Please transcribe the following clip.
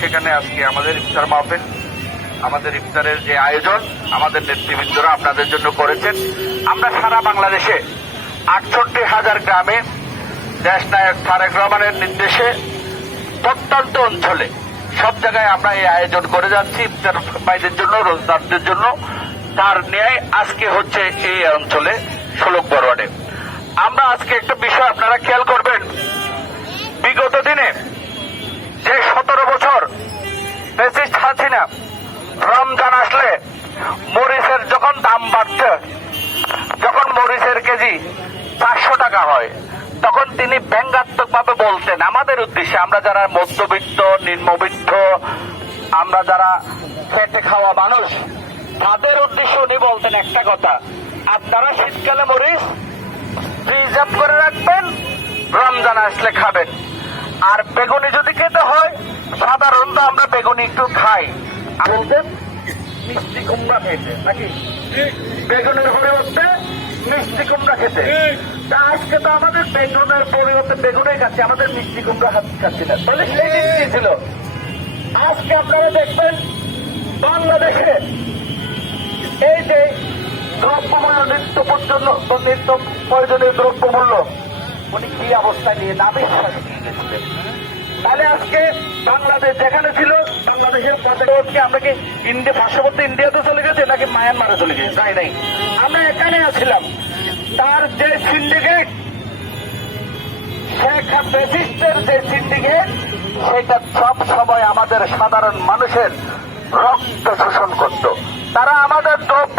সেখানে আজকে আমাদের ইফতার মাহফিল, আমাদের ইফতারের যে আয়োজন, আমাদের নেতৃবৃন্দরা আপনাদের জন্য করেছেন। আমরা সারা বাংলাদেশে আটষট্টি হাজার গ্রামে দেশ নায়ক তারেক রহমানের নির্দেশে প্রত্যন্ত অঞ্চলে সব জায়গায় আমরা এই আয়োজন করে যাচ্ছি, ইফতার বাইদের জন্য, রোজদারদের জন্য। তার ন্যায় আজকে হচ্ছে এই অঞ্চলে ষোলক বরোয়ানে আমরা আজকে একটা বিষয় আপনারা খেয়াল করবেন। বিগত দিনে বছর ফেসিস্ট হাসিনা রমজান আসলে মরিচের যখন দাম বাড়ছে, যখন মরিচের কেজি চারশো টাকা হয়, তখন তিনি ব্যঙ্গাত্মক ভাবে বলতেন। আমাদের উদ্দেশ্যে আমরা যারা মধ্যবিত্ত, নিম্নবিত্ত, আমরা যারা খেটে খাওয়া মানুষ, তাদের উদ্দেশ্যে উনি বলতেন একটা কথা, আপনারা শীতকালে মরিচ রিজার্ভ করে রাখবেন, রমজান আসলে খাবেন। আর বেগুনি যদি খেতে হয় সাধারণত আমরা বেগুনি একটু খাই। বলতেন মিষ্টি কুমড়া খেতে নাকি? বেগুনের পরিবর্তে মিষ্টি কুমড়া খেতে তা আজকে তো আমাদের বেগুনের পরিবর্তে বেগুনের খাচ্ছি, আমাদের মিষ্টি কুমড়া খাচ্ছি- খাচ্ছি না। তাহলে সেই ছিল? আজকে আপনারা দেখবেন বাংলাদেশে এই যে দ্রব্যমূল্য নিত্য পর্যন্ত নিত্য প্রয়োজনীয় দ্রব্যমূল্য, উনি কি অবস্থা নিয়ে নামে নিয়ে গেছিলেন? তাহলে আজকে বাংলাদেশ যেখানে ছিল, বাংলাদেশের আমরা কি ইন্ডিয়া পার্শ্ববর্তী ইন্ডিয়াতে চলে গেছে নাকি মায়ানমারে চলে গেছে? যাই নাই। আমরা এখানে আছিলাম। তার যে সিন্ডিকেট যে সেটা সব সময় আমাদের সাধারণ মানুষের রক্ত শোষণ করত। তারা আমাদের দ্রব্যমূল্য